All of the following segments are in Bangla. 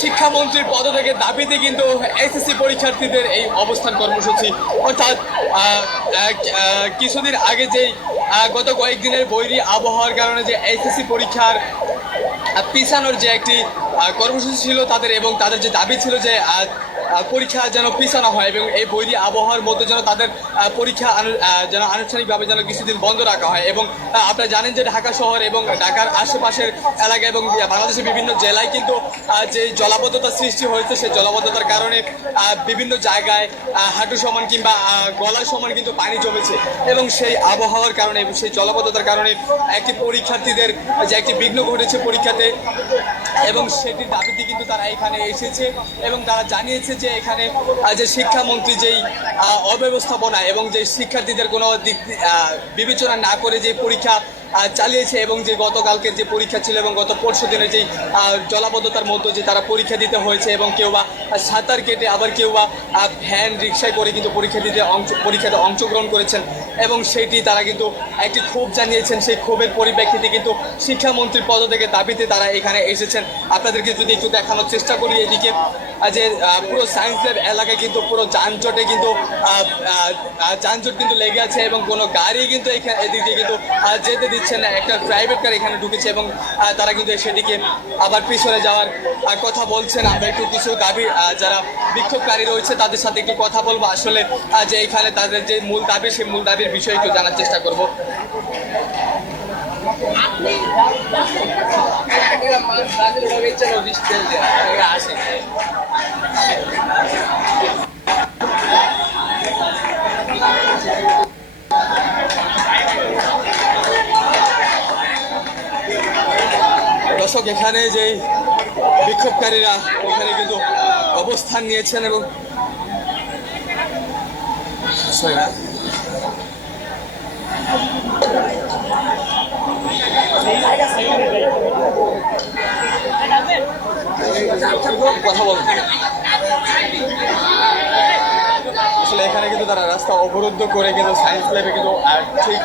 শিক্ষামন্ত্রীর পদ থেকে দাবিতে কিন্তু এসএসসি পরীক্ষার্থীদের এই অবস্থান কর্মসূচি। অর্থাৎ কিছুদিন আগে যেই গত কয়েকদিনের বৈরী আবহাওয়ার কারণে যে এসএসসি পরীক্ষার পিছানোর যে একটি কর্মসূচি ছিল তাদের, এবং তাদের যে দাবি ছিল যে পরীক্ষা যেন পিছানো হয় এবং এই বৈরী আবহাওয়ার মধ্যে যেন তাদের পরীক্ষা যেন আনুষ্ঠানিকভাবে যেন কিছুদিন বন্ধ রাখা হয়। এবং আপনারা জানেন যে ঢাকা শহর এবং ঢাকার আশেপাশের এলাকা এবং বাংলাদেশের বিভিন্ন জেলায় কিন্তু যে জলাবদ্ধতার সৃষ্টি হয়েছে, সেই জলাবদ্ধতার কারণে বিভিন্ন জায়গায় হাঁটু সমান কিংবা গলার সমান কিন্তু পানি জমেছে। এবং সেই আবহাওয়ার কারণে এবং সেই জলাবদ্ধতার কারণে একটি পরীক্ষার্থীদের যে একটি বিঘ্ন ঘটেছে পরীক্ষাতে, এবং সেটির দাবিতে কিন্তু তারা এখানে এসেছে এবং তারা জানিয়েছে যে এখানে যে শিক্ষামন্ত্রী যেই অব্যবস্থাপনা এবং যে শিক্ষার্থীদের কোনো দিক বিবেচনা না করে যে পরীক্ষা চালিয়েছে, এবং যে গতকালকের যে পরীক্ষা ছিল এবং গত পরশু দিনের যেই জলাবদ্ধতার মধ্যে যে তারা পরীক্ষা দিতে হয়েছে, এবং কেউ বা সাঁতার কেটে আবার কেউ বা ভ্যান রিক্সায় করে কিন্তু পরীক্ষাতে অংশগ্রহণ করেছেন, এবং সেটি তারা কিন্তু একটি ক্ষোভ জানিয়েছেন। সেই ক্ষোভের পরিপ্রেক্ষিতে কিন্তু শিক্ষামন্ত্রীর পদ থেকে দাবিতে তারা এখানে এসেছেন। আপনাদেরকে যদি একটু দেখানোর চেষ্টা করি, এদিকে যে পুরো সায়েন্স ল্যাব এলাকায় কিন্তু পুরো যানজটে কিন্তু যানজট কিন্তু লেগে আছে এবং কোনো গাড়ি কিন্তু এদিকে কিন্তু যেতে দিচ্ছে না। একটা প্রাইভেট কার এখানে ঢুকেছে এবং তারা কিন্তু সেদিকে আবার পিছনে যাওয়ার কথা বলছেন। আমরা একটু কিছু দাবি যারা বিক্ষোভকারী রয়েছে তাদের সাথে একটু কথা বলবো, আসলে যে এখানে তাদের যে মূল দাবি সেই মূল দাবির বিষয়ে একটু জানার চেষ্টা করব। দর্শক, এখানে যে বিক্ষোভকারীরা ওখানে কিন্তু অবস্থান নিয়েছেন এবং কথা বলতে আসলে এখানে কিন্তু তারা রাস্তা অবরুদ্ধ করে কিন্তু সায়েন্স ল্যাবে কিন্তু ঠিক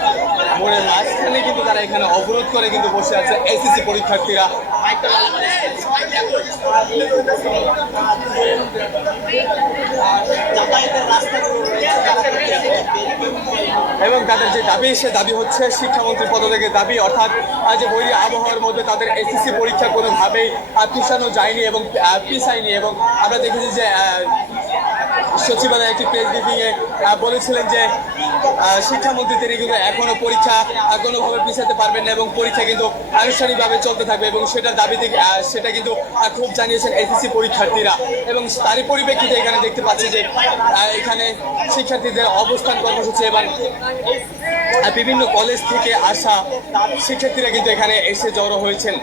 মোড়ের মাঝখানে কিন্তু তারা এখানে অবরোধ করে কিন্তু বসে আছে এসএসসি পরীক্ষার্থীরা। এবং তাদের যে দাবি, সে দাবি হচ্ছে শিক্ষামন্ত্রীর পদ থেকে দাবি, অর্থাৎ যে বৈরী আবহাওয়ার মধ্যে তাদের এসএসসি পরীক্ষা কোনোভাবেই পিছানো যায়নি এবং পিছায়নি। এবং আমরা দেখেছি যে সচিবালয় একটি প্রেস ব্রিফিংয়ে বলেছিলেন যে শিক্ষামন্ত্রী তিনি কিন্তু এখনও পরীক্ষা কোনোভাবে পিছাতে পারবেন না এবং পরীক্ষা কিন্তু আনুষ্ঠানিকভাবে চলতে থাকবে, এবং সেটার দাবিতে সেটা কিন্তু খুব জানিয়েছেন এসএসসি পরীক্ষার্থীরা। এবং তারই পরিপ্রেক্ষিতে এখানে দেখতে পাচ্ছি যে এখানে শিক্ষার্থীদের অবস্থান কর্মসূচি এবং বিভিন্ন কলেজ থেকে আসা শিক্ষার্থীরা কিন্তু এখানে এসে জড়ো হয়েছেন।